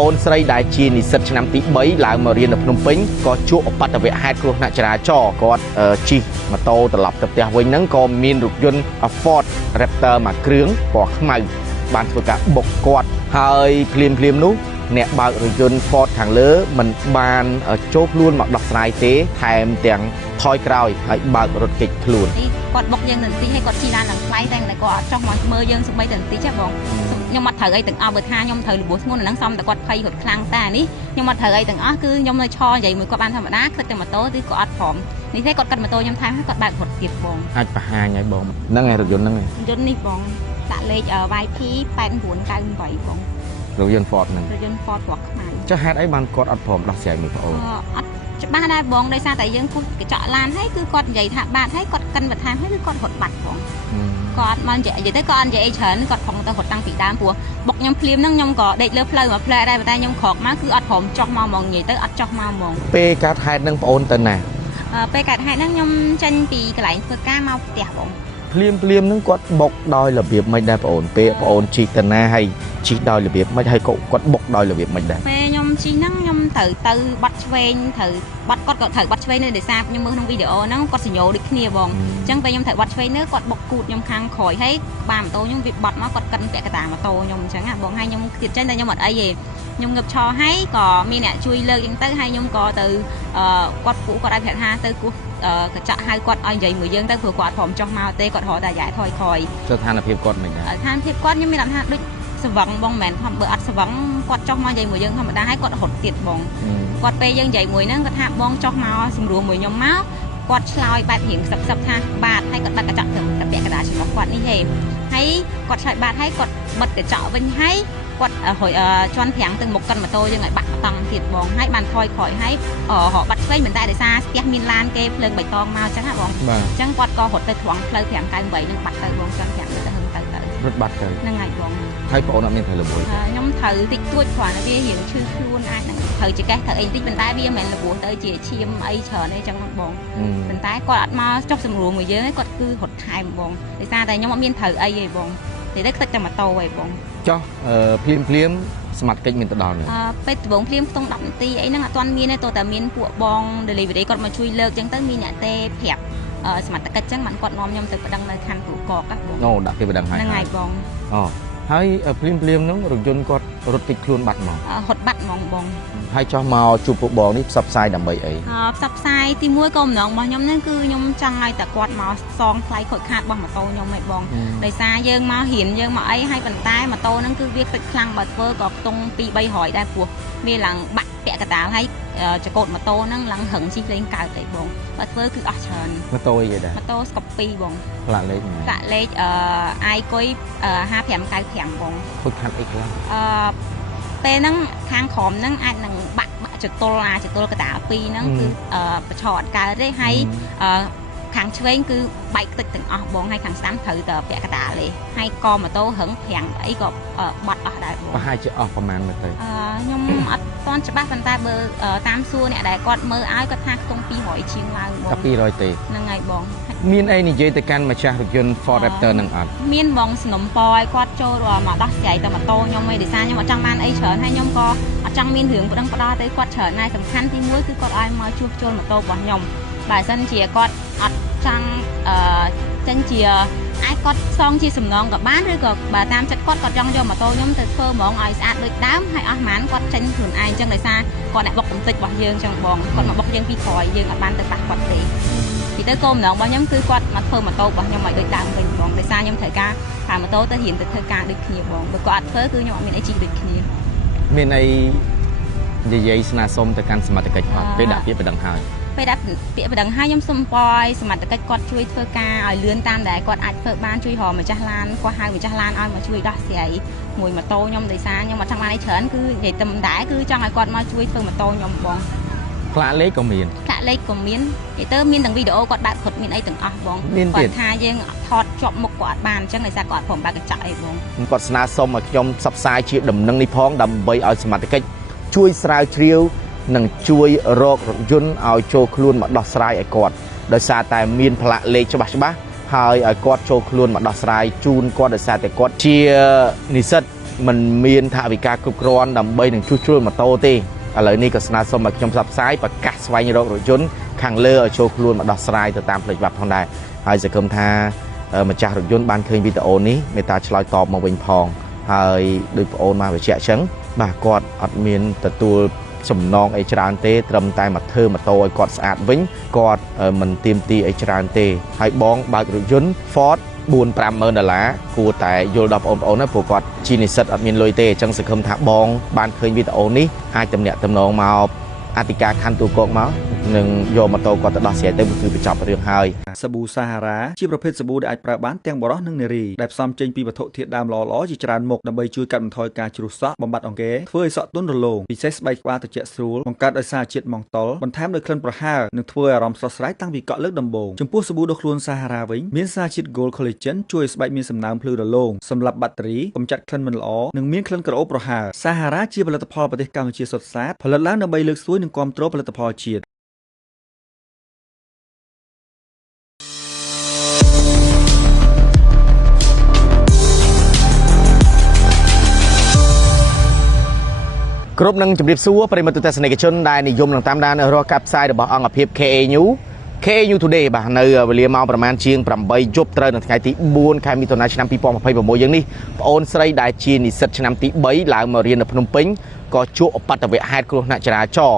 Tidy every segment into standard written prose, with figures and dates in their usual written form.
អូនស្រីដែលជានិស្សិតឆ្នាំទី3ឡើងមករៀននៅភ្នំពេញក៏ជួបឧបទ្ទវហេតុគ្រោះថ្នាក់ចរាចរណ៍គាត់ជិះម៉ូតូត្រឡប់ទៅផ្ទះវិញហ្នឹងក៏មានរថយន្ត Ford Raptor មួយគ្រឿងពណ៌ខ្មៅបានធ្វើការបុកគាត់ហើយភ្លាមនោះអ្នកបើករថយន្ត Ford ខាងលើមិនបានចូលខ្លួនមកដោះស្រាយទេថែមទាំងថយក្រោយហើយបើករថគេចខ្លួនគាត់បុកយើងទៅទីឲ្យគាត់ជិះឡានឡើងថ្លៃតែគាត់អត់ចោះមកមើលយើងសម្បីតែទីចាបងខ្ញុំអត់ត្រូវអីទាំងអស់បើថាខ្ញុំត្រូវលបួសធ្ងន់ហ្នឹងសំតែគាត់ភ័យរត់ខ្លាំងតែនេះខ្ញុំអត់ត្រូវអីទាំងអស់គឺខ្ញុំនៅឈរនិយាយមួយគាត់បានធម្មតាគិតតែម៉ូតូទីគាត់អត់ព្រមនេះទេគាត់កាត់ម៉ូតូខ្ញុំថែមគាត់បើករត់ទៀតបងអាចបង្ហាញឲ្យបងហ្នឹងឯងរថយន្តហ្នឹងឯងរថយន្តនេះបងដាក់លេខ YP 8998បងរថយន្ត Ford ហ្នឹងរថយន្ត Ford ពណ៌ខ្មៅចុះហេតុអីបានគាត់អត់ព្រមដោះស្រាយមួយប្អូនអត់ច្បាស់ដែរបងដោយសារតែយើងពុះកញ្ចក់ឡានហើយគឺគាត់និយាយថាបាត់ហើយគាត់កិនបន្ថែមហើយគឺគាត់រត់បាត់បងគាត់មកនិយាយទៅគាត់អត់និយាយអីច្រើនគាត់ខំទៅរត់តាំងពីដើមព្រោះបុកខ្ញុំភ្លាមហ្នឹងខ្ញុំក៏ដេកលើផ្លូវមួយផ្លែដែរតែខ្ញុំក្រោកមកគឺអត់ព្រមចុះមកហ្មងនិយាយទៅអត់ចុះមកហ្មងពេលកើតហេតុហ្នឹងប្អូនទៅណាពេលកើតហេតុហ្នឹងខ្ញុំចេញពីកន្លែងធ្វើការមកផ្ទះបងភ្លាមហ្នឹងគាត់បុកដោយរបៀបមិនដែរប្អូនពេលប្អូនជីកទៅណាហើយជីកដោយរបៀបមិនហើយគាត់បុកដោយរបៀបមិនដែរពេលខ្ញុំជីកហ្នឹងខ្ញុំត្រូវទៅបាត់ឆ្វេងត្រូវបាត់គាត់ក៏ត្រូវបាត់ឆ្វេងនៅដោយសារខ្ញុំមើលក្នុងវីដេអូហ្នឹងគាត់សញ្ញោដូចគ្នាបងអញ្ចឹងពេលខ្ញុំត្រូវបាត់ឆ្វេងនេះគាត់បុកគូតខ្ញុំខាងក្រោយហើយបានម៉ូតូខ្ញុំវាបាត់មកគាត់កិនពាក់កណ្ដាលម៉ូតូខ្ញុំអញ្ចឹងណាបងហើយខ្ញុំទៀតចេញតែខ្ញុំអត់អីទេខ្ញុំងើបឈរហើយក៏មានអ្នកជួយលើកអញ្ចឹងទៅហើយខ្ញុំក៏ទៅគាត់ពួកគាត់ឲ្យប្រាប់ថាទៅគោះកញ្ចក់ហៅគាត់ឲ្យនិយាយមួយយើងទៅព្រោះគាត់ព្រមចុះមកទេគាត់រកតែយ៉ាថយក្រោយស្ថានភាពគាត់មិនដែរស្ថានភាពគាត់ខ្ញុំមានថាដូចស្វឹងបងមិនមែនធម្មបើអត់ស្វឹងគាត់ចុះមកនិយាយមួយយើងធម្មតាហើយគាត់រត់ទៀតបងគាត់ពេលយើងនិយាយមួយហ្នឹងគាត់ថាបងចុះមកស្រួលមួយខ្ញុំមកគាត់ឆ្លើយបែបរៀងសឹកថាបាទហើយគាត់បាត់កញ្ចក់ទៅពាក់កណ្ដាលច្រមុះគាត់នេះហេហើយគាត់ឆ្លើយបាទហើយគាត់បិទកញ្ចក់វិញហើយគាត់ជន់ប្រាំងទៅមុខកិនម៉ូតូយើងឲ្យបាក់តង់ទៀតបងហើយបានថយក្រោយហើយរកបាត់ឆ្វេងមិនតែដោយសារផ្ទះមានឡានគេភ្លើងបៃតងមកអញ្ចឹងណាបងអញ្ចឹងគាត់ក៏រត់ទៅត្រង់ផ្លូវ598នឹងបាត់ទៅបងជន់ប្រាំងទៅហឹងទៅរត់បាត់ទៅហ្នឹងហើយបងហើយបងអត់មានត្រូវលបួសខ្ញុំត្រូវតិចតួចគ្រាន់តែវារៀងឈឺខ្លួនអាចនឹងត្រូវចកេះត្រូវអីតិចប៉ុន្តែវាមិនមែនលបួសទៅជាឈាមអីច្រើនអីចឹងបងប៉ុន្តែគាត់អត់មកចុះសម្រួលមួយយើងឯងគាត់គឺរត់ថែមបងដោយសារតែខ្ញុំអត់មានត្រូវអីទេបងតែទៅទឹកតែម៉ូតូឯងបងចុះភ្លាមសមត្ថកិច្ចមានទៅដល់នេះពេលដំបូងភ្លាមខ្ទង់10នាទីអីហ្នឹងអត់ទាន់មានទេតើតែមានពួកបង delivery គាត់មកជួយលើកចឹងទៅមានអ្នកទេប្រាប់សមត្ថកិច្ចចឹងបានគាត់នាំខ្ញុំទៅប្តឹងនៅខណ្ឌគ្រូកកបងអូដាក់គេប្តឹងហើយហ្នឹងហើយបងអូហើយភ្លាមហ្នឹងរថយន្តគាត់រត់គេចខ្លួនបាត់ហ្មងរត់បាត់ហ្មងបងហើយចុះមកជួបពួកបងនេះផ្សព្វផ្សាយដើម្បីអីផ្សព្វផ្សាយទី1ក៏ម្ដងរបស់ខ្ញុំហ្នឹងគឺខ្ញុំចង់ឲ្យតែគាត់មកសងថ្លៃខូចខាតរបស់ម៉ូតូខ្ញុំឯងបងដោយសារយើងមករៀនយើងមកអីហើយប៉ុន្តែម៉ូតូហ្នឹងគឺវាខ្ទេចខ្លាំងបើធ្វើក៏ខ្ទង់2-300ដែរព្រោះវាឡើងបាក់ពាក់កណ្ដាលហើយចកូតម៉ូតូហ្នឹងឡើងរឹងជីលេងកើតអីបងបើធ្វើគឺអស់ច្រើនម៉ូតូអីដែរម៉ូតូស្កូពីបងផ្លាកលេខអាយគុយ5595បងខូចខាតអីខ្លះពេលហ្នឹងខាងក្រោមហ្នឹងអាចនឹងបាក់ចតុលចតុលកតា2ហ្នឹងគឺប្រឆោតកើតទេហើយខាងឆ្វេងគឺបែកទឹកទាំងអស់បងហើយខាងស្ដាំត្រូវតែពាក់កតាលេហើយកម៉ូតូរឹងប្រាំងអីក៏បាត់អស់ដែរបងប្រហែលជាអស់ប្រហែលមកទៅខ្ញុំអត់ទាន់ច្បាស់ប៉ុន្តែបើតាមសួរអ្នកដែលគាត់មើលឲ្យគាត់ថាខ្ទង់200ជាងឡើងបងតែ200ទេហ្នឹងហើយបងមានអីនិយាយទៅកាន់ម្ចាស់រថយន្ត Ford Raptor នឹងអត់មានបងสนុំពឲ្យគាត់ចូលមកដោះស្រាយទៅម៉ូតូខ្ញុំឯងដោយសារខ្ញុំអត់ចង់បានអីច្រើនហើយខ្ញុំក៏អត់ចង់មានរឿងប្តឹងផ្ដោទៅគាត់ច្រើនណាស់សំខាន់ទី1គឺគាត់ឲ្យមកជួសជុលម៉ូតូរបស់ខ្ញុំបើមិនជាគាត់អត់ចង់ចិញ្ជាអាចគាត់សងជាសំណងក៏បានឬក៏បើតាមចិត្តគាត់ចង់យកម៉ូតូខ្ញុំទៅធ្វើហ្មងឲ្យស្អាតដូចដើមហើយអស់ហ្មងគាត់ចេញខ្លួនឯងអញ្ចឹងដោយសារគាត់អ្នកបុកកំតិចរបស់យើងអញ្ចឹងបងគាត់មកបុកយើងពីក្រោយយើងអត់បានទៅប៉ះគាត់ទេពីទៅគោលបំណងរបស់ខ្ញុំគឺគាត់មកធ្វើម៉ូតូរបស់ខ្ញុំឲ្យដូចដើមវិញបងដោយសារខ្ញុំត្រូវការប្រើម៉ូតូទៅរៀនទៅធ្វើការដូចគ្នាបងបើគាត់អត់ធ្វើគឺខ្ញុំអត់មានអីជីដូចគ្នាមានអីនិយាយស្នើសុំទៅកាន់សមត្ថកិច្ចគាត់ពេលដាក់ពាក្យប្តឹងហើយពេលដាក់ពាក្យប្តឹងហើយខ្ញុំសូមពរឲ្យសមត្ថកិច្ចគាត់ជួយធ្វើការឲ្យលឿនតាមដែលគាត់អាចធ្វើបានជួយរកម្ចាស់ឡានគាត់ហៅម្ចាស់ឡានឲ្យមកជួយដោះស្រាយមួយម៉ូតូខ្ញុំដោយសារខ្ញុំអត់ចង់បានអីច្រើនគឺនិយាយតែមិនដែរគឺចង់ឲ្យគាត់មកជួយធ្វើម៉ូតូខ្ញុំបងផ្លាកលេខក៏មានផ្លាកលេខក៏មាននិយាយទៅមានទាំងវីដេអូគាត់បើកគាត់មានអីទាំងអស់បងគាត់ថាយើងថតជាប់មុខគាត់បានអញ្ចឹងដោយសារគាត់ព្រមបើកកញ្ចក់អីបងគាត់ស្នើសុំឲ្យខ្ញុំផ្សព្វផ្សាយជាដំណឹងនេះផងដើម្បីឲ្យសមត្ថកិច្ចជួយស្រាវជ្រាវនិងជួយរករថយន្តឲ្យចូលខ្លួនមកដោះស្រាយឲ្យគាត់ដោយសារតែមានផ្លាកលេខច្បាស់ហើយឲ្យគាត់ចូលខ្លួនមកដោះស្រាយជូនគាត់ដោយសារតែគាត់ជានិស្សិត มันมีนทาวิกาครุกรอนดำใบหนึ่งช่วยมาโตตีอะไรนี่ก็สนาสมบัติจำสับซ้ายประกาศไว้ในรถรถยนต์ขังเลือโชว์ครูนมาดอสไลด์ตามผลิตภัณฑ์ทางใดให้จะคำท่ามาจากรถยนต์บ้านเคยวิดีโอนี้เมตาชลอยตอบมาเป็นพองให้โดยโอนมาไปเฉะเชิงบ่ากอดอัดมีนแต่ตัวสมนองไอจรานเต้ตรำตายมาเธอมาโตไอกอดสะอาดวิ่งกอดมันเตรียมตีไอจรานเต้ให้บ้องบาดรถยนต์ฟอร์ดบุญ$50,000กูแต่โยนดับโอนนะผู้กอดจีนิสัตอัดมีนลอยเต้จังสกมถาบองบ้านเคยวิดีโอนี้ให้ตำเนียตำนองมาอาติกาคันตัวกอกมาหนึ่งโยมาโตก่อนแต่ดอเสียเต็มคือไปจับเรื่องหายสบู่ซาฮาราชีประเภทสบู่ได้ปราบ้านเตียงบอร์นึ่งเนรีได้ซ้ำเจงปีปะทะเทียดามล้อจีจรานหมกดำใบช่วยกันบรรเทาการจุดซะบำบัดองเกเพื่อสอดต้นระลงพิเศษใบกวาดตะเจสูลบังการไอซาเจ็ดมองตอลบรรทามโดยเคลื่อนประหารหนึ่งถ้วยรำสดใสตั้งปีเกาะเลือกดำบงจมพูสบู่ดอกลวนซาฮาราวิ่งมีซาชิดโกลคอลเลเจนช่วยใบมีสำน้ำพลูระลงสำหรับแบตเตอรี่กำจัดเคลื่อนมันล้อหนึ่งมีเคลื่อนกระโอบประหารซาฮาราชีผลิตภัณฑ์ปฏิกรรมเชียสดซัดผลิตแล้วนำใบเลือกสวยหนึ่งความโตผลิตภัณฑ์เชียครบนังจุดเรียบซัวปริมาณตุเตสเนกชนได้นิยมหลังตามด้านรอกับไซด์บอกอังอภิบ KAU Today บ่ในเวลามาประมาณเชียงปรำใบจบเตอร์ในไงที่บูนใครมีตัวนั้นชนะปีปอมไปแบบโมยังนี่โอนใส่ได้จีนิสัตชนะที่ใบหลังมาเรียนในพนมเปญก็ชั่วปัตตะเวหายครัวนักจราจร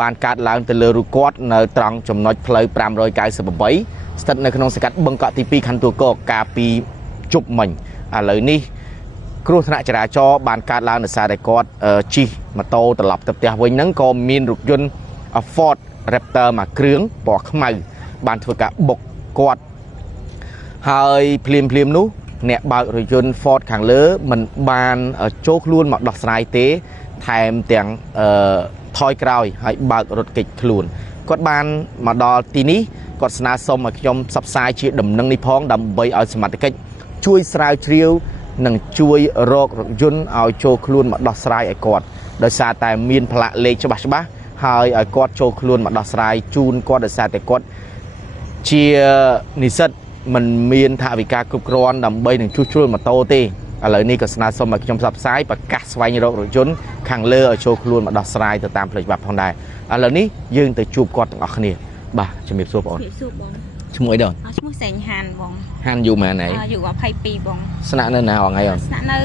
บานการหลังเตลรูกอดในตรังจำนวนเพลย์ปรำรอยกายสบใบสตัดในขนมสกัดบังกะที่ปีคันตัวก็กาปีจบมันอะไรนี่ครูธนาจราจรบานการลาวในสายได้กอดจีมาโตตลับตับเตียวันนั้นก็มีรถยนต์ฟอร์ดแรปเตอร์มาเครื่องปอกขมายบานฝึกกะบกกอดให้พลิมนู้เนี่ยบานรถยนต์ฟอร์ดขังเลือมันบานโจกล้วนมาดอกสไลเต้แถมเตียงทอยกราวให้บานรถกิจคลูนกอดบานมาดอตีนี้กอดสนาสมมาขยมซับไซชีดำนังนิพองดำใบเอาสมัติกิจช่วยสลายเชียวหนึ่งช่วยรถยนต์เอาโชว์คลูนมาดอสไลไอกอดโดยซาแต่มีนพละเล็กฉบับให้ไอกอดโชว์คลูนมาดอสไลจูนกอดโดยซาแต่กอดเชียนิสัตมันมีนทาวิกากรุกรอนดำใบหนึ่งช่วยมาโตตีอะไรนี่ก็สนาสมมาจำสับซ้ายประกาศไว้ในรถยนต์ขังเลือโชว์คลูนมาดอสไลตามผลิตภัณฑ์ทางใดอะไรนี้ยืนแต่จูบกอดต่างออกนี่บ่าจะมีส่วนอ่อนช่วยเดินช่วยเสียงฮันบงฮันอยู่มาไหนอยู่กับไพปีบงสนะเนินนาว่าไงอ่ะสนะเนิน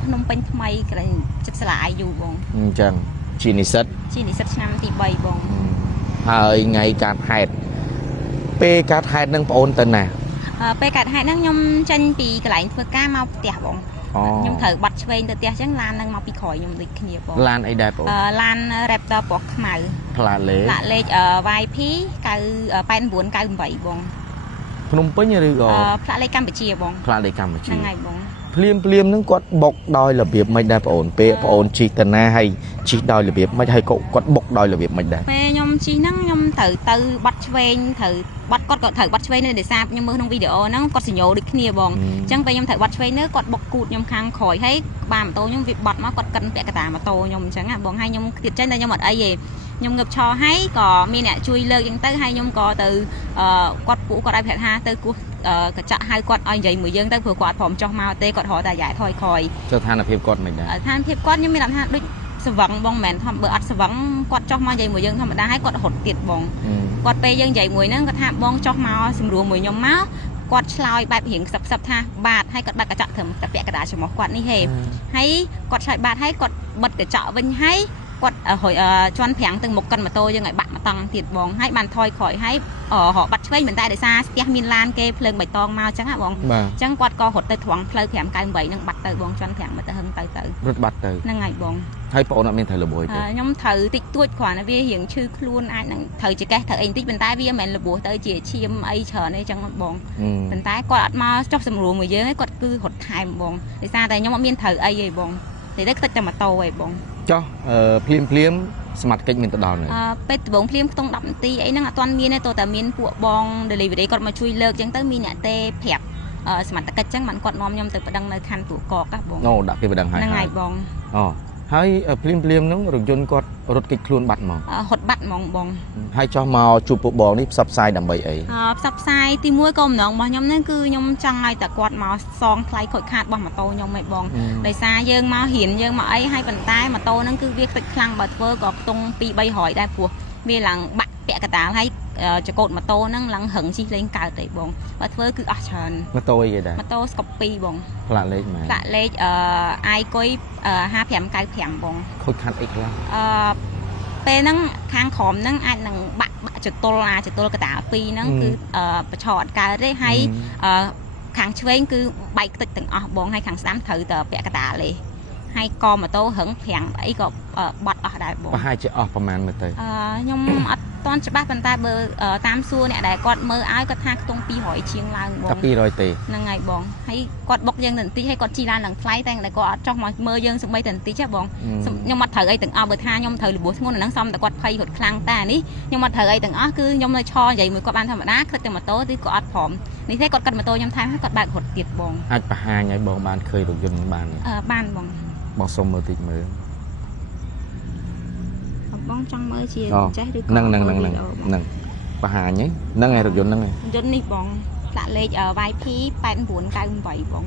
พนมเปญทำไมกันจับสลายอยู่บงจังจีนิสัตชนะตีใบบงให้ไงการหายเปการหายนั่งปนตันน่ะเปการหายนั่งยมจันปีกระไรเพื่อก้ามาเตียบงยมเถอะบัดช่วยเตียจังลานนั่งมาปีข่อยยมดิขณีบงลานไอได้ปะลานแรปเตอร์ปอกขมายพลาเล่วายพีการไปบุญการใบบงพนมเปญยังไงก็พลาเล่กัมพูชีบงพลาเล่กัมพูชียังไงบงเพลียมนั่งกดบกดอยระเบียบไม่ได้ปนเปะปนจีตนาให้จีดอยระเบียบไม่ให้กดบกดอยระเบียบไม่ได้แม่ยมจีนั่งยมเถอะบัดช่วยเถอะบัดกดเถอะบัดช่วยเนี่ยเดี๋ยวทราบยมมือน้องวิดีโอนั่งกดสิโยดิขณีบงจังไปยมเถอะบัดช่วยเนี่ยกดบกกูดยมค้างคอยให้บามโตยมวิบัดมากดกันเปะกระตามาโตยมจังอ่ะบงให้ยมติดใจในยมหมดไอ้ยี่ยมเงบชอให้ก็มีเนี่ยช่วยเลิกยังเต้ให้ยมก็từกดปูกดไอแพด5từกูกระจะให้กดไอ้ใหญ่มือยังเต้เผื่อกดผมจอมาเต้กดหอแต่ใหญ่ถอยคอยจะทานเพียบกดไม่ได้ทานเพียบกดยังมีลำทานด้วยสว่างบองแมนทำเบอร์อัดสว่างกดจอมาใหญ่มือยังธรรมดาให้กดหดติดบองกดไปยังใหญ่มือนั่งกระทำบองจอมาสมรวมมือยมม้ากดชลอยแบบเห็นสับท่าบาดให้กดบาดกระจะเถิมกระเปียกระดาษฉมอกกดนี่เหตุให้กดชลอยบาดให้กดบัดกระจะวิ่งให้กดหอยจวนแผงตึงหมกกันมาโตยังไงบักมาตังติดบองให้มันถอยคอยให้họบัดช่วยเหมือนได้เดี๋ยวซาเตียมินลานเกเพลิงใบตองมาจังฮะบองจังกอดกอหดเตยถ่วงเพลิงแผงการใบนั่งบัดเตยบองจวนแผงมาเตยหึงเตยรถบัดเตยนั่งไงบองให้ปอนเป็นเธอระบวยยมเธอติดตัวขวานเวียเหียงชื่อครูนไอ้นั่งเธอจะแกเธอเองติดเป็นใต้เวียแมนระบวยเตยเจี๋ยเชียมไอเฉินไอจังบองเป็นใต้กอดมาจอบสำรวจมือเยอะให้กอดคือหดไทยบองเดี๋ยวซาแต่ยมมีนเธอไอยี่บองเดี๋ยวได้ก็จะมาโตไอ้บองจ้าเพลียมสมัครกิจมีตัวดาวเลยไปตัวเพลียมต้องดับตีไอ้นั่งตอนมีในตัวแต่มีนปวดบองเดี๋ยวเลยก็มาช่วยเลิกยังต้องมีเนี่ยเตะแผลสมัครกิจจังมันกอดน้อมยมตัวประดังในคันตัวกอกกับบองโน่ดักที่ประดังให้นั่งไงบองอ๋อ ហើយភ្លាមហ្នឹងរថយន្តគាត់រត់គេចខ្លួនបាត់ហ្មង ហត់បាត់ហ្មងបង ហើយចោះមកជួបពួកបងនេះផ្សព្វផ្សាយដើម្បីអី ផ្សព្វផ្សាយទី1ក៏ម្ដងរបស់ខ្ញុំហ្នឹងគឺខ្ញុំចង់ឲ្យតែគាត់មកសងថ្លៃខូចខាតរបស់ម៉ូតូខ្ញុំឯងបងដោយសារយើងមករៀនយើងមកអីហើយប៉ុន្តែម៉ូតូហ្នឹងគឺវាខ្ទេចខ្លាំងបើធ្វើក៏ខ្ទង់ 2-300 ដែរព្រោះវាឡើងបាក់ពាក់កណ្ដាលហើយចកូតម៉ូតូហ្នឹងឡើងរឹងជីលេងកើតទេបងបើធ្វើគឺអស់ច្រើន ម៉ូតូអីគេដែរ ម៉ូតូស្កប2បង ផ្លាកលេខម៉ែ ផ្លាកលេខអាយកុយ5595បង ខូចខាតអីខ្លះ ពេលហ្នឹងខាងក្រោមហ្នឹងអាចនឹងបាក់ចតុលអាចតុលកតា2ហ្នឹងគឺប្រឆោតកើតទេហើយខាងឆ្វេងគឺបែកខ្ទេចទាំងអស់បងហើយខាងស្ដាំត្រូវតែពាក់កតាលេហើយកម៉ូតូរឹងប្រាំងអីក៏បាត់អស់ដែរបង ប្រហែលជាអស់ប្រហែលមើលទៅ ខ្ញុំអត់តន់ច្បាស់ប៉ុន្តែបើតាមសួរអ្នកដែលគាត់មើលឲ្យគាត់ថាខ្ទង់200ជាងឡើងបង តែ200ទេ ហ្នឹងហើយបងហើយគាត់បុកយើងទៅបន្តិចហើយគាត់ជីឡានឡើងថ្លៃតែគាត់អត់ចោះមកមើលយើងសម្បីតែបន្តិចហ៎បងខ្ញុំអត់ត្រូវអីទាំងអស់បើថាខ្ញុំត្រូវលបួសធ្ងន់ហ្នឹងសំតែគាត់ភ័យគាត់ខ្លាំងតែនេះខ្ញុំអត់ត្រូវអីទាំងអស់គឺខ្ញុំនៅឈរនិយាយមួយគាត់បានធម្មតាខ្ទេចតែម៉ូតូទីគាត់អត់ព្រមនេះទេគាត់កាត់ម៉ូតូខ្ញុំថែមហើយគាត់បើករត់ទៀតបង អាចបង្ហាញឲ្យបងបានឃើញរថយន្តបាន បានបង បងសុំមើលតិចមើល បងចង់មើលជាចេះឬក៏ ហ្នឹងបង្ហាញហ្នឹងឯងរថយន្តហ្នឹងឯង យន្តនេះបងផ្លាកលេខ YP 8998បង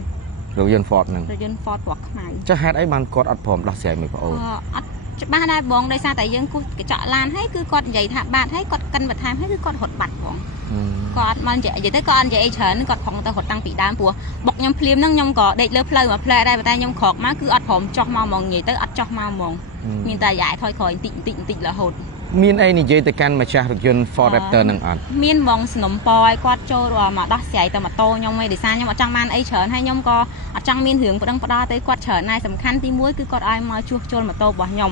រថយន្ត Ford ហ្នឹង រថយន្ត Ford ពណ៌ខ្មៅ ចុះហេតុអីបានគាត់អត់ព្រមដោះស្រាយមួយបងអូន អត់ច្បាស់ដែរបងដោយសារតែយើងគូសកញ្ចក់ឡានហើយគឺគាត់និយាយថាបាត់ហើយគាត់កិនបន្ថែមហើយគឺគាត់រត់បាត់បងគាត់មកនិយាយទៅគាត់អត់និយាយអីច្រើនគាត់ផងទៅរត់តាំងពីដើមព្រោះបុកខ្ញុំភ្លាមហ្នឹងខ្ញុំក៏ដេកលើផ្លូវមួយផ្លែដែរតែខ្ញុំក្រោកមកគឺអត់ព្រមចោះមកហ្មងនិយាយទៅអត់ចោះមកហ្មងមានតែយ៉ាយថយក្រោយបន្តិចរហូត មានអីនិយាយទៅកាន់ម្ចាស់រថយន្ត Ford Raptor ហ្នឹងអត់ មានបងสนុំពឲ្យគាត់ចូលមកដោះស្រាយទៅម៉ូតូខ្ញុំឯងដោយសារខ្ញុំអត់ចង់បានអីច្រើនហើយខ្ញុំក៏អត់ចង់មានរឿងប្តឹងផ្ដាល់ទៅគាត់ច្រើនដែរសំខាន់ទី1គឺគាត់ឲ្យមកជួសជុលម៉ូតូរបស់ខ្ញុំ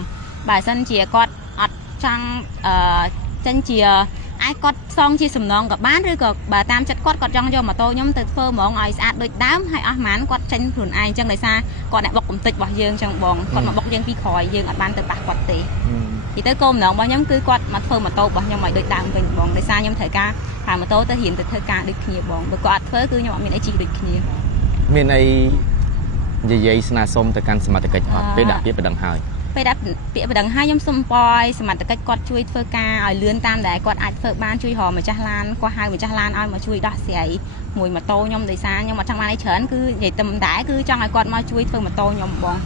បើសិនជាគាត់អត់ចង់ចិញ្ជាអាចគាត់សងជាសំណងក៏បានឬក៏បើតាមចិត្តគាត់ចង់យកម៉ូតូខ្ញុំទៅធ្វើហ្មងឲ្យស្អាតដូចដើមហើយអស់ម៉ានគាត់ចេញខ្លួនឯងអញ្ចឹងដោយសារគាត់អ្នកបុកកំតិចរបស់យើងអញ្ចឹងបងគាត់មកបុកយើងពីក្រោយយើងអត់បានទៅប៉ះគាត់ទេ ទីទៅគោលម្ដងរបស់ខ្ញុំគឺគាត់មកធ្វើម៉ូតូរបស់ខ្ញុំឲ្យដូចដើមវិញបងដោយសារខ្ញុំត្រូវការប្រើម៉ូតូទៅរៀនទៅធ្វើការដូចគ្នាបងបើគាត់អត់ធ្វើគឺខ្ញុំអត់មានអីជិះដូចគ្នាមានអីនិយាយស្នើសុំទៅកាន់សមត្ថកិច្ចអត់ពេលដាក់ពាក្យបណ្ដឹងហើយពេលដាក់ពាក្យបណ្ដឹងហើយខ្ញុំសុំពរឲ្យសមត្ថកិច្ចគាត់ជួយធ្វើការឲ្យលឿនតាមដែលគាត់អាចធ្វើបានជួយរកម្ចាស់ឡានគាត់ហៅម្ចាស់ឡានឲ្យមកជួយដោះស្រាយមួយម៉ូតូខ្ញុំដោយសារខ្ញុំអត់ចង់បានអីច្រើនគឺនិយាយតែមិនដែរគឺចង់ឲ្យគាត់មកជួយធ្វើម៉ូតូខ្ញុំបង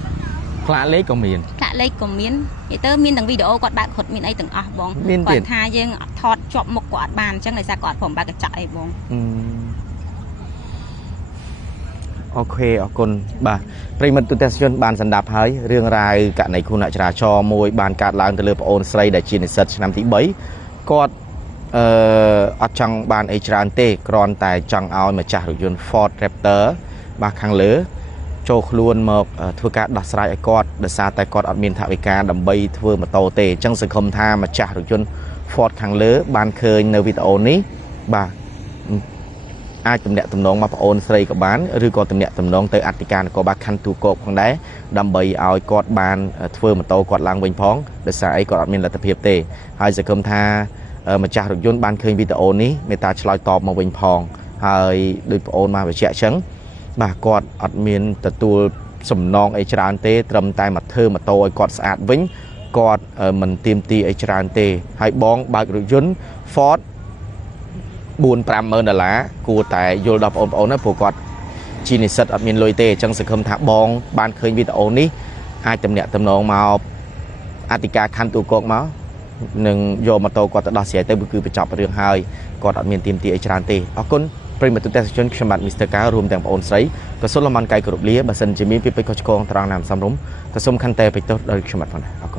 ផ្លាកលេខក៏មានផ្លាកលេខក៏មាននិយាយទៅមានទាំងវីដេអូគាត់បើកគាត់មានអីទាំងអស់បងគាត់ថាយើងអត់ថតជាប់មុខគាត់អត់បានអញ្ចឹងដោយសារគាត់ព្រមបើកកញ្ចក់អីបងអូខេអរគុណបាទប្រិមត្តទូទាំងជនបានសម្ដាប់ហើយរឿងរ៉ាវករណីគ្រោះថ្នាក់ចរាចរណ៍មួយបានកើតឡើងទៅលើប្អូនស្រីដែលជានិស្សិតឆ្នាំទី3គាត់អត់ចង់បានអីច្រើនទេគ្រាន់តែចង់ឲ្យម្ចាស់រថយន្ត Ford Raptor បាទខាងលើ ចូលខ្លួនមកធ្វើការដោះស្រាយឲ្យគាត់ដោយសារតែគាត់អត់មានថវិកាដើម្បីធ្វើម៉ូតូទេអញ្ចឹងសង្ឃឹមថាម្ចាស់រថយន្ត Ford ខាងលើបានឃើញនៅវីដេអូនេះបាទអាចទំនាក់ទំនងមកប្អូនស្រីក៏បានឬក៏ទំនាក់ទំនងទៅអធិការនគរបាលខណ្ឌទូគោកផងដែរដើម្បីឲ្យគាត់បានធ្វើម៉ូតូគាត់ឡើងវិញផងដោយសារអីគាត់អត់មានលទ្ធភាពទេហើយសង្ឃឹមថាម្ចាស់រថយន្តបានឃើញវីដេអូនេះមេត្តាឆ្លើយតបមកវិញផងហើយដោយប្អូនមកបញ្ជាក់អញ្ចឹង បាទគាត់អត់មានទទួលសំណងអីច្រើនទេត្រឹមតែមកធ្វើម៉ូតូឲ្យគាត់ស្អាតវិញគាត់មិនទៀមទីអីច្រើនទេហើយបងបើករថយន្ត Ford 4-5 ម៉ឺនដុល្លារគួរតែយល់ដល់បងប្អូនណាព្រោះគាត់ជានិស្សិតអត់មានលុយទេអញ្ចឹងសង្ឃឹមថាបងបានឃើញវីដេអូនេះអាចទំនាក់ទំនងមកអធិការខណ្ឌទូគោកមកនឹងយកម៉ូតូគាត់ទៅដោះស្រាយទៅគឺបញ្ចប់រឿងហើយគាត់អត់មានទៀមទីអីច្រើនទេអរគុណ ប្រិមត្តទស្សនិកជនខ្ញុំបាទ Mr. Ka រួមទាំងបងអូនស្រីក៏សូមលំអរកាយគោរពលាបើសិនជាមានពីពេចខុសឆ្គងត្រង់ណាមសំរុំក៏សូមខន្តីបិទទោសដោយខ្ញុំបាទផងដែរ